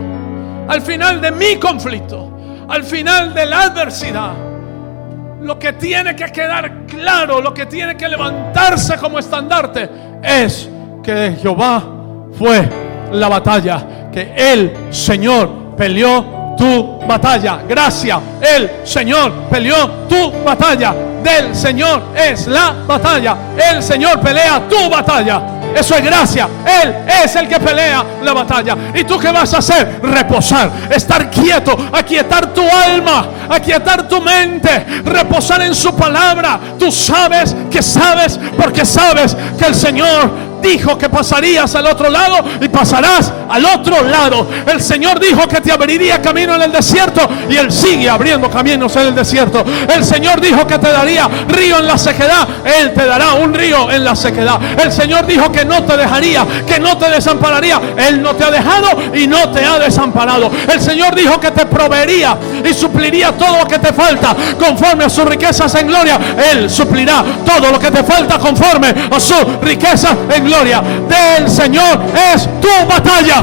al final de mi conflicto, al final de la adversidad, lo que tiene que quedar claro, lo que tiene que levantarse como estandarte, es que de Jehová fue la batalla, que el Señor peleó tu batalla. Gracias, el Señor peleó tu batalla. Del Señor es la batalla. El Señor pelea tu batalla. Eso es gracia. Él es el que pelea la batalla. ¿Y tú qué vas a hacer? Reposar, estar quieto, aquietar tu alma, aquietar tu mente, reposar en su palabra. Tú sabes que sabes, porque sabes que el Señor dijo que pasarías al otro lado y pasarás al otro lado. El Señor dijo que te abriría camino en el desierto y Él sigue abriendo caminos en el desierto. El Señor dijo que te daría río en la sequedad. Él te dará un río en la sequedad. El Señor dijo que no te dejaría, que no te desampararía. Él no te ha dejado y no te ha desamparado. El Señor dijo que te proveería y supliría todo lo que te falta conforme a sus riquezas en gloria. Él suplirá todo lo que te falta conforme a sus riquezas en gloria. Del Señor es tu batalla.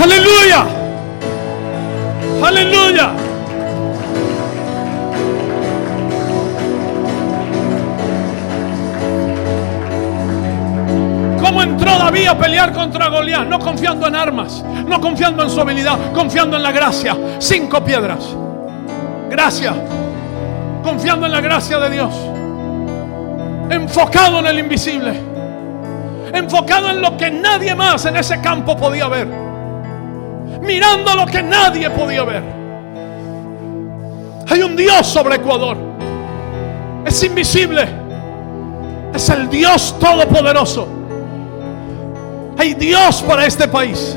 Aleluya, aleluya. ¿Cómo entró David a pelear contra Goliat? No confiando en armas, no confiando en su habilidad, confiando en la gracia. 5 piedras, gracia, confiando en la gracia de Dios, enfocado en el invisible, enfocado en lo que nadie más en ese campo podía ver, mirando lo que nadie podía ver. Hay un Dios sobre Ecuador, es invisible, es el Dios todopoderoso. Hay Dios para este país,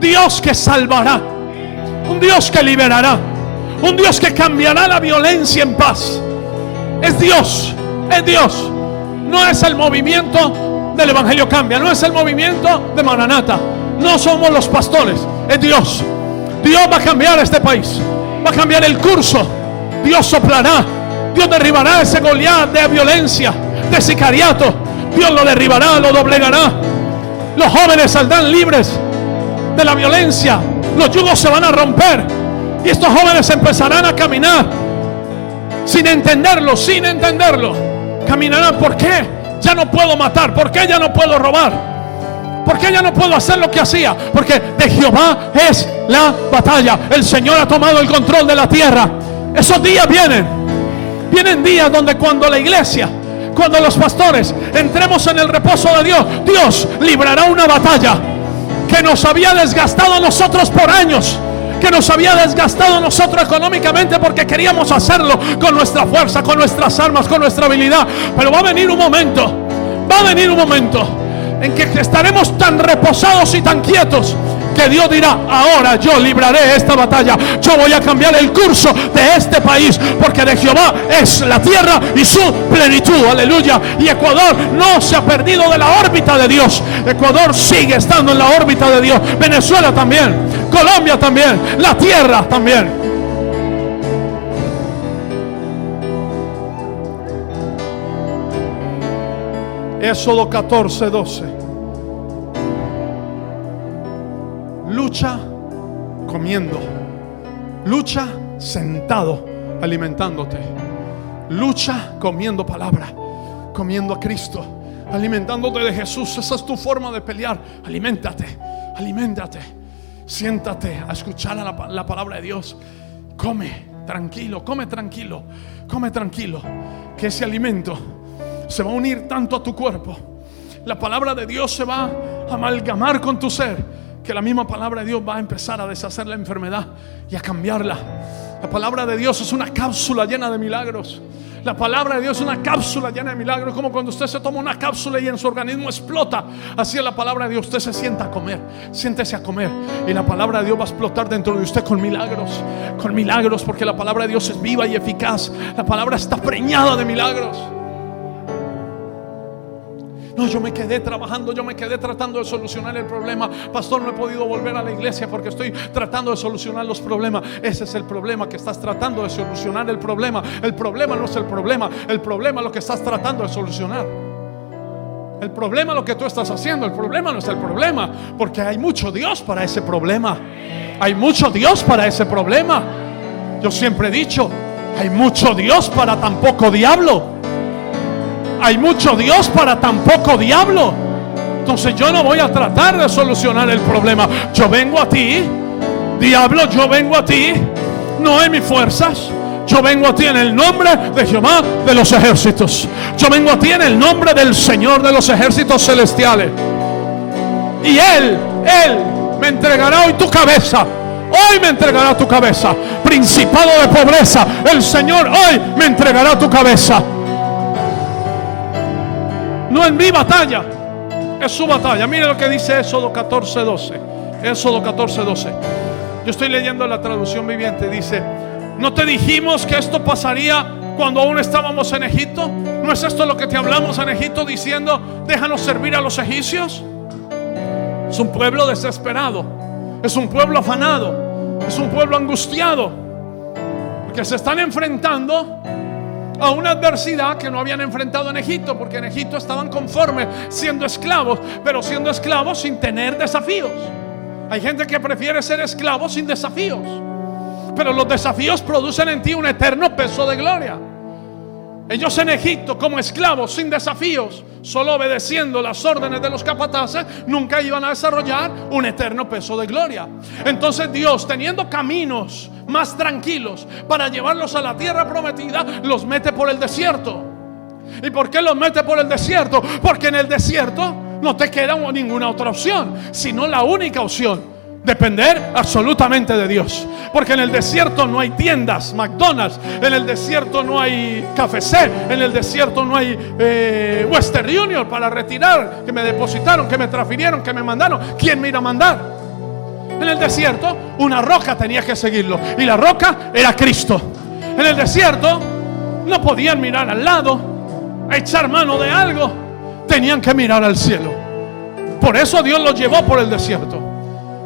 Dios que salvará, un Dios que liberará, un Dios que cambiará la violencia en paz. Es Dios, es Dios. No es el movimiento del Evangelio Cambia, no es el movimiento de Maranata, no somos los pastores, es Dios. Dios va a cambiar este país, va a cambiar el curso. Dios soplará, Dios derribará ese Goliat de violencia, de sicariato. Dios lo derribará, lo doblegará. Los jóvenes saldrán libres de la violencia, los yugos se van a romper y estos jóvenes empezarán a caminar sin entenderlo, caminarán. ¿Por qué ya no puedo matar? ¿Por qué ya no puedo robar? ¿Por qué ya no puedo hacer lo que hacía? Porque de Jehová es la batalla. El Señor ha tomado el control de la tierra. Esos días vienen días donde cuando la iglesia, cuando los pastores entremos en el reposo de Dios, Dios librará una batalla que nos había desgastado a nosotros por años, que nos había desgastado a nosotros económicamente porque queríamos hacerlo con nuestra fuerza, con nuestras armas, con nuestra habilidad. Pero va a venir un momento en que estaremos tan reposados y tan quietos que Dios dirá: ahora yo libraré esta batalla, yo voy a cambiar el curso de este país, porque de Jehová es la tierra y su plenitud. Aleluya. Y Ecuador no se ha perdido de la órbita de Dios. Ecuador sigue estando en la órbita de Dios. Venezuela también, Colombia también, la tierra también. Éxodo 14:12. Lucha comiendo, lucha sentado alimentándote, lucha comiendo palabra, comiendo a Cristo, alimentándote de Jesús. Esa es tu forma de pelear. Aliméntate, siéntate a escuchar la palabra de Dios. Come tranquilo, que ese alimento se va a unir tanto a tu cuerpo. La palabra de Dios se va a amalgamar con tu ser, que la misma palabra de Dios va a empezar a deshacer la enfermedad y a cambiarla La palabra de Dios es una cápsula llena de milagros. La palabra de Dios es una cápsula llena de milagros. Como cuando usted se toma una cápsula y en su organismo explota. Así es la palabra de Dios. Usted se sienta a comer. Siéntese a comer. Y la palabra de Dios va a explotar dentro de usted con milagros. Con milagros, porque la palabra de Dios es viva y eficaz. La palabra está preñada de milagros. No, yo me quedé trabajando, yo me quedé tratando de solucionar el problema. Pastor, no he podido volver a la iglesia porque estoy tratando de solucionar los problemas. Ese es el problema, que estás tratando de solucionar el problema. El problema no es el problema. El problema es lo que estás tratando de solucionar. El problema es lo que tú estás haciendo. El problema no es el problema, porque hay mucho Dios para ese problema. Hay mucho Dios para ese problema. Yo siempre he dicho, hay mucho Dios para tan poco diablo. Hay mucho Dios para tan poco diablo. Entonces yo no voy a tratar de solucionar el problema. Yo vengo a ti, diablo, yo vengo a ti, no en mis fuerzas. Yo vengo a ti en el nombre de Jehová de los ejércitos. Yo vengo a ti en el nombre del Señor de los ejércitos celestiales. Y Él me entregará hoy tu cabeza. Hoy me entregará tu cabeza. Principado de pobreza, el Señor hoy me entregará tu cabeza. No es mi batalla, es su batalla. Mire lo que dice Éxodo 14:12. Éxodo 14:12. Yo estoy leyendo la traducción viviente. Dice: ¿no te dijimos que esto pasaría cuando aún estábamos en Egipto? ¿No es esto lo que te hablamos en Egipto diciendo, déjanos servir a los egipcios? Es un pueblo desesperado, es un pueblo afanado, es un pueblo angustiado, porque se están enfrentando a una adversidad que no habían enfrentado en Egipto, porque en Egipto estaban conformes siendo esclavos, pero siendo esclavos sin tener desafíos. Hay gente que prefiere ser esclavo sin desafíos, pero los desafíos producen en ti un eterno peso de gloria. Ellos en Egipto, como esclavos sin desafíos, solo obedeciendo las órdenes de los capataces, nunca iban a desarrollar un eterno peso de gloria. Entonces Dios, teniendo caminos más tranquilos para llevarlos a la tierra prometida, los mete por el desierto. ¿Y por qué los mete por el desierto? Porque en el desierto no te queda ninguna otra opción, sino la única opción: depender absolutamente de Dios. Porque en el desierto no hay tiendas, McDonald's. En el desierto no hay KFC. En el desierto no hay Western Union para retirar, que me depositaron, que me transfirieron, que me mandaron. ¿Quién me irá a mandar? En el desierto una roca tenía que seguirlo, y la roca era Cristo. En el desierto no podían mirar al lado a echar mano de algo, tenían que mirar al cielo. Por eso Dios los llevó por el desierto.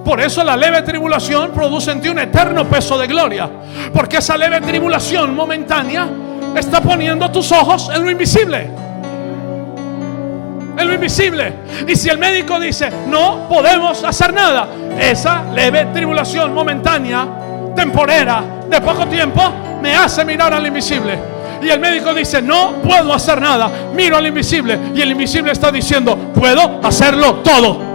Por eso la leve tribulación produce en ti un eterno peso de gloria, porque esa leve tribulación momentánea está poniendo tus ojos en lo invisible. En lo invisible. Y si el médico dice no podemos hacer nada, esa leve tribulación momentánea, temporera, de poco tiempo, me hace mirar al invisible. Y el médico dice no puedo hacer nada, miro al invisible, y el invisible está diciendo puedo hacerlo todo.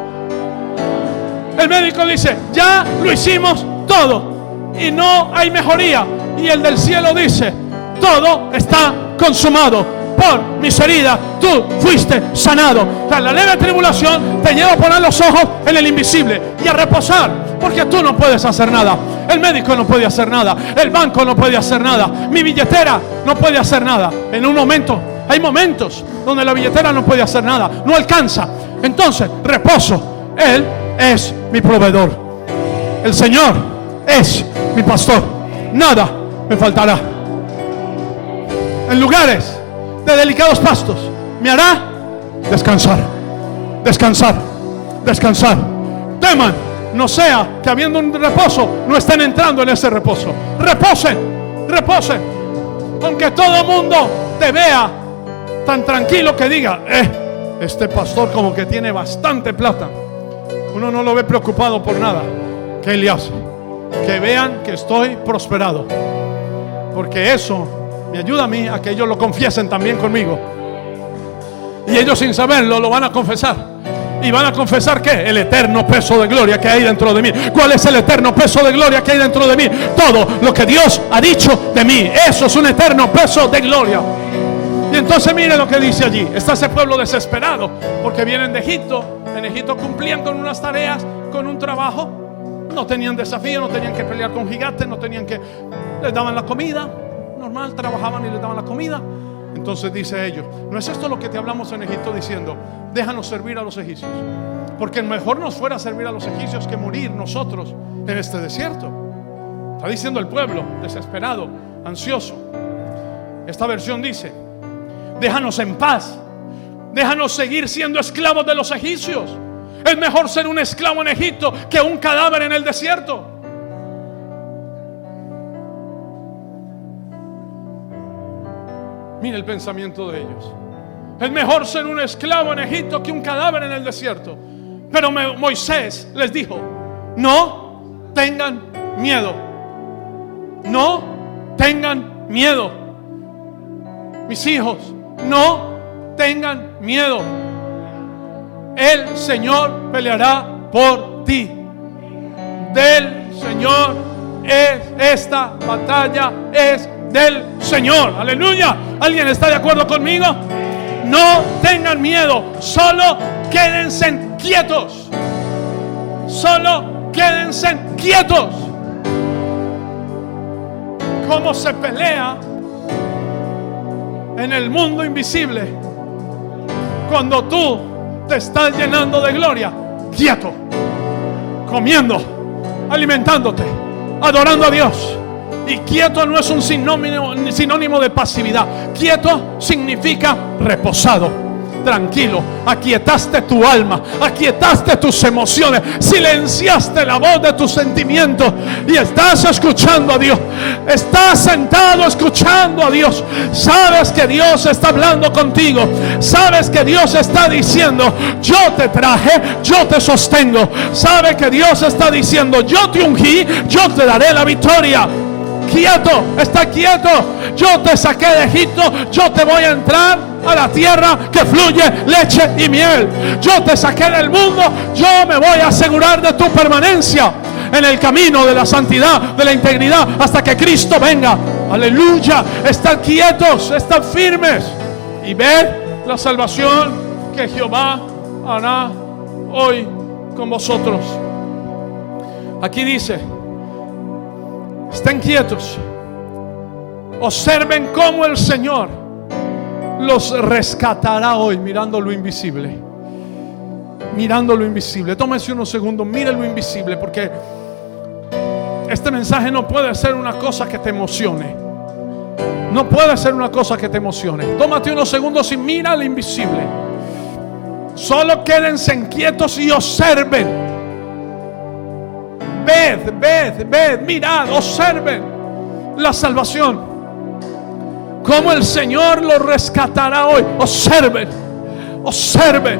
El médico dice ya lo hicimos todo y no hay mejoría, y el del cielo dice todo está consumado, por mis heridas tú fuiste sanado. O sea, la leve tribulación te lleva a poner los ojos en el invisible y a reposar, porque tú no puedes hacer nada. El médico no puede hacer nada, el banco no puede hacer nada, mi billetera no puede hacer nada. En un momento, hay momentos donde la billetera no puede hacer nada, no alcanza. Entonces reposo. Él es mi proveedor. El Señor es mi pastor. Nada me faltará. En lugares de delicados pastos me hará descansar. Descansar. Descansar. Teman, no sea que habiendo un reposo no estén entrando en ese reposo. Reposen. Reposen. Aunque todo el mundo te vea tan tranquilo que diga este pastor como que tiene bastante plata. Uno no lo ve preocupado por nada. ¿Qué le hace? Que vean que estoy prosperado, porque eso me ayuda a mí a que ellos lo confiesen también conmigo. Y ellos sin saberlo lo van a confesar. Y van a confesar ¿qué? El eterno peso de gloria que hay dentro de mí. ¿Cuál es el eterno peso de gloria que hay dentro de mí? Todo lo que Dios ha dicho de mí. Eso es un eterno peso de gloria. Y entonces mire lo que dice allí. Está ese pueblo desesperado porque vienen de Egipto. En Egipto cumplían con unas tareas, con un trabajo, No tenían desafío, no tenían que pelear con gigantes, no tenían que... Les daban la comida, normal, trabajaban y les daban la comida. Entonces dice ellos: ¿no es esto lo que te hablamos en Egipto diciendo, déjanos servir a los egipcios? Porque mejor nos fuera servir a los egipcios que morir nosotros en este desierto. Está diciendo el pueblo, desesperado, ansioso. Esta versión dice: déjanos en paz, déjanos seguir siendo esclavos de los egipcios. Es mejor ser un esclavo en Egipto que un cadáver en el desierto. Mira el pensamiento de ellos. Es mejor ser un esclavo en Egipto que un cadáver en el desierto. Pero Moisés les dijo: no tengan miedo. No tengan miedo. Mis hijos, no tengan miedo. El Señor peleará por ti. Del Señor es esta batalla, es del Señor. Aleluya. ¿Alguien está de acuerdo conmigo? No tengan miedo, solo quédense quietos. Solo quédense quietos. ¿Cómo se pelea en el mundo invisible cuando tú te estás llenando de gloria? Quieto, comiendo, alimentándote, adorando a Dios. Y quieto no es un sinónimo de pasividad. Quieto significa reposado, tranquilo. Aquietaste tu alma, aquietaste tus emociones, silenciaste la voz de tus sentimientos y estás escuchando a Dios. Estás sentado escuchando a Dios. Sabes que Dios está hablando contigo. Sabes que Dios está diciendo: yo te traje, yo te sostengo. Sabes que Dios está diciendo: yo te ungí, yo te daré la victoria. Quieto, está quieto. Yo te saqué de Egipto, yo te voy a entrar a la tierra que fluye leche y miel. Yo te saqué del mundo, yo me voy a asegurar de tu permanencia en el camino de la santidad, de la integridad, hasta que Cristo venga. Aleluya. Estad quietos, estad firmes y ved la salvación que Jehová hará hoy con vosotros. Aquí dice: estén quietos, observen cómo el Señor los rescatará hoy. Mirando lo invisible, mirando lo invisible. Tómense unos segundos, miren lo invisible, porque este mensaje no puede ser una cosa que te emocione. No puede ser una cosa que te emocione. Tómate unos segundos y mira lo invisible. Solo quédense quietos y observen. Ved, mirad, observen la salvación. Cómo el Señor los rescatará hoy. Observen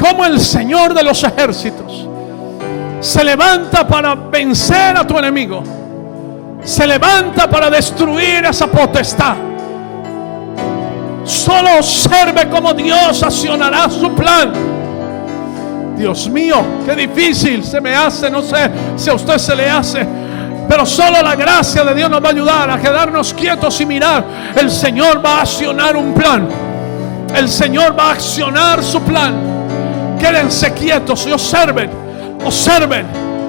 cómo el Señor de los ejércitos se levanta para vencer a tu enemigo. Se levanta para destruir esa potestad. Solo observe cómo Dios accionará su plan. Dios mío, qué difícil se me hace. No sé si a usted se le hace, pero solo la gracia de Dios nos va a ayudar a quedarnos quietos y mirar. El Señor va a accionar un plan. El Señor va a accionar su plan. Quédense quietos y observen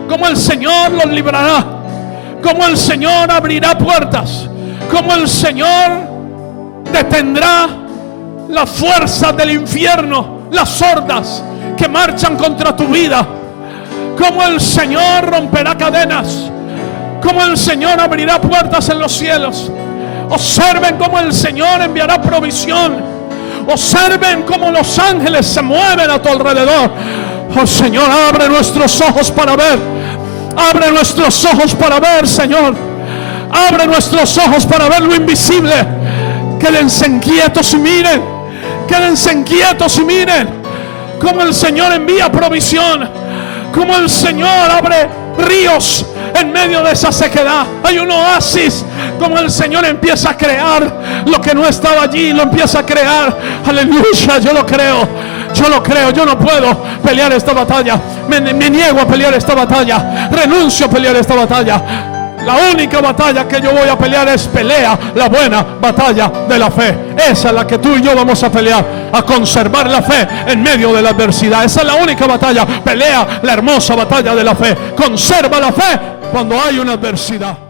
cómo el Señor los librará, cómo el Señor abrirá puertas, cómo el Señor detendrá la fuerza del infierno, las hordas que marchan contra tu vida, cómo el Señor romperá cadenas, cómo el Señor abrirá puertas en los cielos. Observen cómo el Señor enviará provisión. Observen cómo los ángeles se mueven a tu alrededor. Oh Señor, abre nuestros ojos para ver. Abre nuestros ojos para ver, Señor. Abre nuestros ojos para ver lo invisible. Quédense quietos y miren. Quédense quietos y miren cómo el Señor envía provisión, cómo el Señor abre ríos en medio de esa sequedad. Hay un oasis, como el Señor empieza a crear lo que no estaba allí, lo empieza a crear. Aleluya, yo lo creo. Yo no puedo pelear esta batalla. Me niego a pelear esta batalla. Renuncio a pelear esta batalla. La única batalla que yo voy a pelear es pelea la buena batalla de la fe. Esa es la que tú y yo vamos a pelear, a conservar la fe en medio de la adversidad. Esa es la única batalla. Pelea la hermosa batalla de la fe. Conserva la fe cuando hay una adversidad.